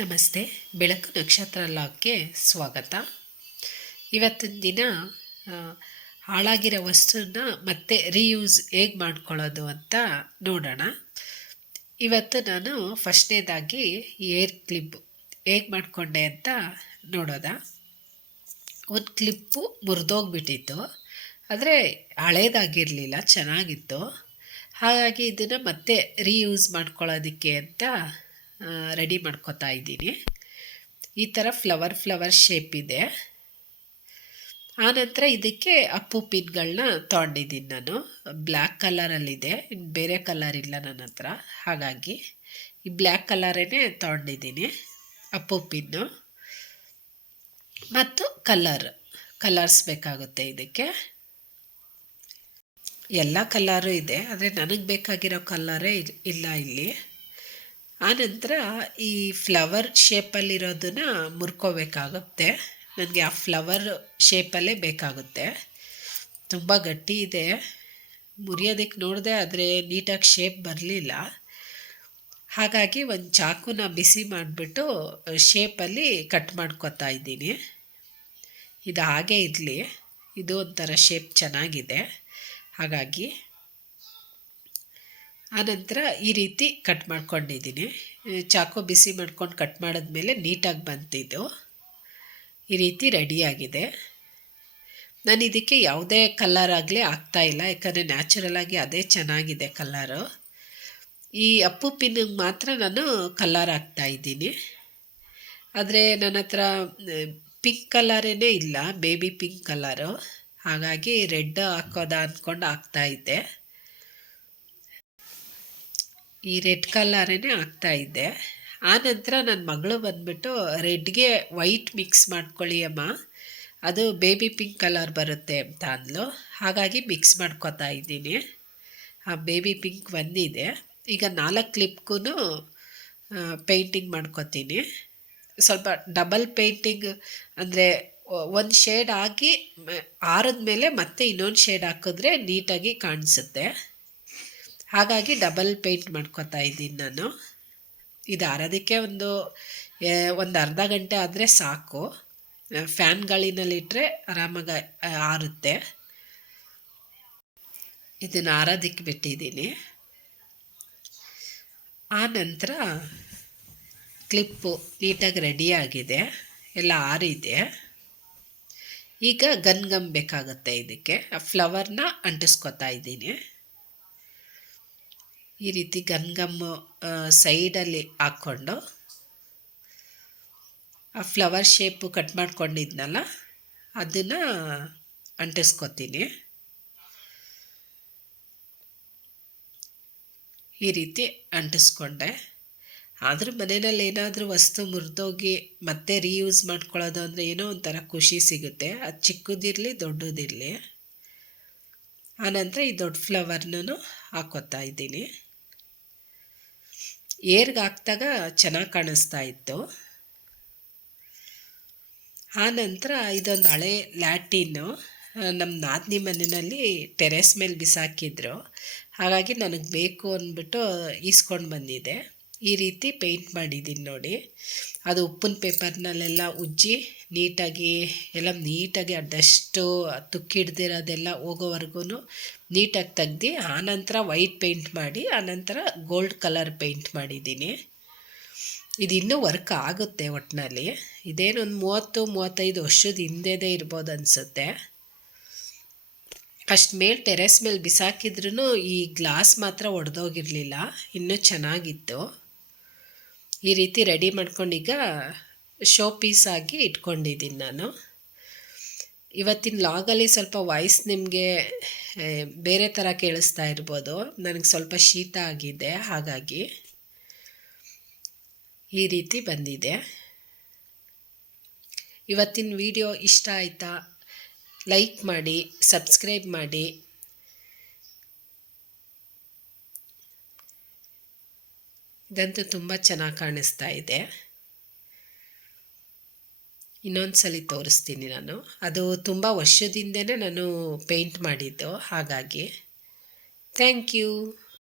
ನಮಸ್ತೆ. ಬೆಳಕು ನಕ್ಷತ್ರ ಲಾಗ್ಗೆ ಸ್ವಾಗತ. ಇವತ್ತಿನ ದಿನ ಆ, ಹಾಳಾಗಿರೋ ವಸ್ತುನ ಮತ್ತೆ ರೀಯೂಸ್ ಹೇಗೆ ಮಾಡ್ಕೊಳ್ಳೋದು ಅಂತ ನೋಡೋಣ. ಇವತ್ತು ನಾನು ಫಸ್ಟ್ನೇದಾಗಿ ಏರ್ ಕ್ಲಿಪ್ ಹೇಗೆ ಮಾಡಿಕೊಂಡೆ ಅಂತ ನೋಡೋದ. ಒಂದು ಕ್ಲಿಪ್ಪು ಮುರಿದೋಗ್ಬಿಟ್ಟಿತ್ತು, ಆದರೆ ಹಳೇದಾಗಿರಲಿಲ್ಲ, ಚೆನ್ನಾಗಿತ್ತು. ಹಾಗಾಗಿ ಇದನ್ನು ಮತ್ತೆ ರೀಯೂಸ್ ಮಾಡ್ಕೊಳ್ಳೋದಕ್ಕೆ ಅಂತ ರೆಡಿ ಮಾಡ್ಕೊತಾ ಇದ್ದೀನಿ. ಈ ಥರ ಫ್ಲವರ್ ಶೇಪ್ ಇದೆ. ಆನಂತರ ಇದಕ್ಕೆ ಅಪ್ಪು ಪಿನ್ಗಳನ್ನ ತೊಗೊಂಡಿದ್ದೀನಿ ನಾನು. ಬ್ಲ್ಯಾಕ್ ಕಲರಲ್ಲಿದೆ, ಬೇರೆ ಕಲರ್ ಇಲ್ಲ ನನ್ನ ಹತ್ರ. ಹಾಗಾಗಿ ಈ ಬ್ಲ್ಯಾಕ್ ಕಲರೇ ತೊಗೊಂಡಿದ್ದೀನಿ. ಅಪ್ಪು ಪಿನ್ನು ಮತ್ತು ಕಲರ್ಸ್ ಬೇಕಾಗುತ್ತೆ ಇದಕ್ಕೆ. ಎಲ್ಲ ಕಲರು ಇದೆ, ಆದರೆ ನನಗೆ ಬೇಕಾಗಿರೋ ಕಲರೇ ಇಲ್ಲ ಇಲ್ಲಿ. ಆನಂತರ ಈ ಫ್ಲವರ್ ಶೇಪಲ್ಲಿರೋದನ್ನು ಮುರ್ಕೋಬೇಕಾಗುತ್ತೆ. ನನಗೆ ಆ ಫ್ಲವರ್ ಶೇಪಲ್ಲೇ ಬೇಕಾಗುತ್ತೆ. ತುಂಬ ಗಟ್ಟಿ ಇದೆ, ಮುರಿಯೋದಕ್ಕೆ ನೋಡಿದೆ, ಆದರೆ ನೀಟಾಗಿ ಶೇಪ್ ಬರಲಿಲ್ಲ. ಹಾಗಾಗಿ ಒಂದು ಚಾಕುನ ಬಿಸಿ ಮಾಡಿಬಿಟ್ಟು ಶೇಪಲ್ಲಿ ಕಟ್ ಮಾಡ್ಕೊತಾ ಇದ್ದೀನಿ. ಇದು ಹಾಗೇ ಇರಲಿ, ಇದು ಒಂಥರ ಶೇಪ್ ಚೆನ್ನಾಗಿದೆ. ಹಾಗಾಗಿ ಆನಂತರ ಈ ರೀತಿ ಕಟ್ ಮಾಡ್ಕೊಂಡಿದ್ದೀನಿ. ಚಾಕು ಬಿಸಿ ಮಾಡ್ಕೊಂಡು ಕಟ್ ಮಾಡಿದ್ಮೇಲೆ ನೀಟಾಗಿ ಬಂತಿದ್ದು ಈ ರೀತಿ ರೆಡಿಯಾಗಿದೆ. ನಾನು ಇದಕ್ಕೆ ಯಾವುದೇ ಕಲರ್ ಆಗಲಿ ಹಾಕ್ತಾಯಿಲ್ಲ, ಯಾಕಂದರೆ ನ್ಯಾಚುರಲಾಗಿ ಅದೇ ಚೆನ್ನಾಗಿದೆ ಕಲರು. ಈ ಅಪ್ಪು ಪಿನ್ನಿಗೆ ಮಾತ್ರ ನಾನು ಕಲರ್ ಹಾಕ್ತಾಯಿದ್ದೀನಿ. ಆದರೆ ನನ್ನ ಹತ್ರ ಪಿಂಕ್ ಕಲರೇ ಇಲ್ಲ, ಬೇಬಿ ಪಿಂಕ್ ಕಲರು. ಹಾಗಾಗಿ ರೆಡ್ ಹಾಕೋದ ಅಂದ್ಕೊಂಡು ಹಾಕ್ತಾಯಿದ್ದೆ. ಈ ರೆಡ್ ಕಲರೇ ಹಾಕ್ತಾಯಿದ್ದೆ. ಆನಂತರ ನನ್ನ ಮಗಳು ಬಂದುಬಿಟ್ಟು ರೆಡ್ಗೆ ವೈಟ್ ಮಿಕ್ಸ್ ಮಾಡ್ಕೊಳ್ಳಿ ಅಮ್ಮ, ಅದು ಬೇಬಿ ಪಿಂಕ್ ಕಲರ್ ಬರುತ್ತೆ ಅಂತ ಅಂದ್ಲು. ಹಾಗಾಗಿ ಮಿಕ್ಸ್ ಮಾಡ್ಕೊತಾ ಇದ್ದೀನಿ. ಆ ಬೇಬಿ ಪಿಂಕ್ ಬಂದಿದೆ. ಈಗ 4 ಕ್ಲಿಪ್ಗೂ ಪೇಂಟಿಂಗ್ ಮಾಡ್ಕೊತೀನಿ. ಸ್ವಲ್ಪ ಡಬಲ್ ಪೇಂಟಿಂಗ್, ಅಂದರೆ ಒಂದು ಶೇಡ್ ಹಾಕಿ ಆರಿದ್ಮೇಲೆ ಮತ್ತೆ ಇನ್ನೊಂದು ಶೇಡ್ ಹಾಕಿದ್ರೆ ನೀಟಾಗಿ ಕಾಣಿಸುತ್ತೆ. ಹಾಗಾಗಿ ಡಬಲ್ ಪೇಂಟ್ ಮಾಡ್ಕೊತಾ ಇದ್ದೀನಿ ನಾನು. ಇದು ಆರೋದಕ್ಕೆ ಒಂದು ಅರ್ಧ ಗಂಟೆ ಆದರೆ ಸಾಕು. ಫ್ಯಾನ್ ಗಾಳಿನಲ್ಲಿಟ್ಟರೆ ಆರಾಮಾಗಿ ಆರುತ್ತೆ. ಇದನ್ನು ಆರೋದಕ್ಕೆ ಬಿಟ್ಟಿದ್ದೀನಿ. ಆನಂತರ ಕ್ಲಿಪ್ಪು ನೀಟಾಗಿ ರೆಡಿಯಾಗಿದೆ, ಎಲ್ಲ ಆರಿದೆ. ಈಗ ಗಮ್ ಬೇಕಾಗುತ್ತೆ ಇದಕ್ಕೆ. ಆ ಫ್ಲವರ್ನ ಅಂಟಿಸ್ಕೊತಾ ಇದ್ದೀನಿ. ಈ ರೀತಿ ಗಮ್ಮು ಸೈಡಲ್ಲಿ ಹಾಕ್ಕೊಂಡು ಆ ಫ್ಲವರ್ ಶೇಪು ಕಟ್ ಮಾಡ್ಕೊಂಡಿದ್ನಲ್ಲ ಅದನ್ನು ಅಂಟಿಸ್ಕೊತೀನಿ. ಈ ರೀತಿ ಅಂಟಿಸ್ಕೊಂಡೆ. ಆದರೂ ಮನೆಯಲ್ಲಿ ಏನಾದರೂ ವಸ್ತು ಮುರಿದೋಗಿ ಮತ್ತೆ ರೀಯೂಸ್ ಮಾಡ್ಕೊಳ್ಳೋದು ಅಂದರೆ ಏನೋ ಒಂಥರ ಖುಷಿ ಸಿಗುತ್ತೆ. ಅದು ಚಿಕ್ಕದಿರಲಿ ದೊಡ್ಡದಿರಲಿ. ಆನಂತರ ಈ ದೊಡ್ಡ ಫ್ಲವರ್ನೂ ಹಾಕ್ಕೊತಾ ಇದ್ದೀನಿ. ಏರ್ಗೆ ಹಾಕಿದಾಗ ಚೆನ್ನಾಗಿ ಕಾಣಿಸ್ತಾ ಇತ್ತು. ಆನಂತರ ಇದೊಂದು ಹಳೆ ಲ್ಯಾಟಿನ್ನು ನಮ್ಮ ನಾದಿನಿ ಮನೆಯಲ್ಲಿ ಟೆರೆಸ್ ಮೇಲೆ ಬಿಸಾಕಿದ್ರು. ಹಾಗಾಗಿ ನನಗೆ ಬೇಕು ಅಂದ್ಬಿಟ್ಟು ಈಸ್ಕೊಂಡು ಬಂದಿದ್ದೆ. ಈ ರೀತಿ ಪೇಂಟ್ ಮಾಡಿದ್ದೀನಿ ನೋಡಿ. ಅದು ಉಪ್ಪಿನ ಪೇಪರ್ನಲ್ಲೆಲ್ಲ ಉಜ್ಜಿ ನೀಟಾಗಿ ಆ ಡಸ್ಟು ತುಕ್ಕಿಡ್ದಿರೋದೆಲ್ಲ ಹೋಗೋವರೆಗೂ ನೀಟಾಗಿ ತೆಗ್ದು ಆನಂತರ ವೈಟ್ ಪೇಂಟ್ ಮಾಡಿ ಆನಂತರ ಗೋಲ್ಡ್ ಕಲರ್ ಪೇಂಟ್ ಮಾಡಿದ್ದೀನಿ. ಇದು ಇನ್ನೂ ವರ್ಕ್ ಆಗುತ್ತೆ ಒಟ್ಟಿನಲ್ಲಿ. ಇದೇನೊಂದು 30-35 ವರ್ಷದ ಹಿಂದೆದೇ ಇರ್ಬೋದು ಅನಿಸುತ್ತೆ. ಅಷ್ಟು ಮೇಲೆ ಟೆರೆಸ್ ಮೇಲೆ ಬಿಸಾಕಿದ್ರೂ ಈ ಗ್ಲಾಸ್ ಮಾತ್ರ ಒಡೆದೋಗಿರಲಿಲ್ಲ, ಇನ್ನೂ ಚೆನ್ನಾಗಿತ್ತು. ಈ ರೀತಿ ರೆಡಿ ಮಾಡ್ಕೊಂಡು ಈಗ ಶೋ ಪೀಸ್ ಆಗಿ ಇಟ್ಕೊಂಡಿದ್ದೀನಿ ನಾನು. ಇವತ್ತಿನ ಲಾಗಲ್ಲಿ ಸ್ವಲ್ಪ ವಾಯ್ಸ್ ನಿಮಗೆ ಬೇರೆ ಥರ ಕೇಳಿಸ್ತಾ ಇರ್ಬೋದು, ನನಗೆ ಸ್ವಲ್ಪ ಶೀತ ಆಗಿದೆ. ಹಾಗಾಗಿ ಈ ರೀತಿ ಬಂದಿದೆ. ಇವತ್ತಿನ ವಿಡಿಯೋ ಇಷ್ಟ ಆಯಿತಾ? ಲೈಕ್ ಮಾಡಿ, ಸಬ್ಸ್ಕ್ರೈಬ್ ಮಾಡಿ. ಇದಂತೂ ತುಂಬ ಚೆನ್ನಾಗಿ ಕಾಣಿಸ್ತಾ ಇದೆ. ಇನ್ನೊಂದು ಸಲ ತೋರಿಸ್ತೀನಿ ನಾನು. ಅದು ತುಂಬ ವರ್ಷದಿಂದನೇ ನಾನು ಪೇಂಟ್ ಮಾಡಿದ್ದು. ಹಾಗಾಗಿ ಥ್ಯಾಂಕ್ ಯು.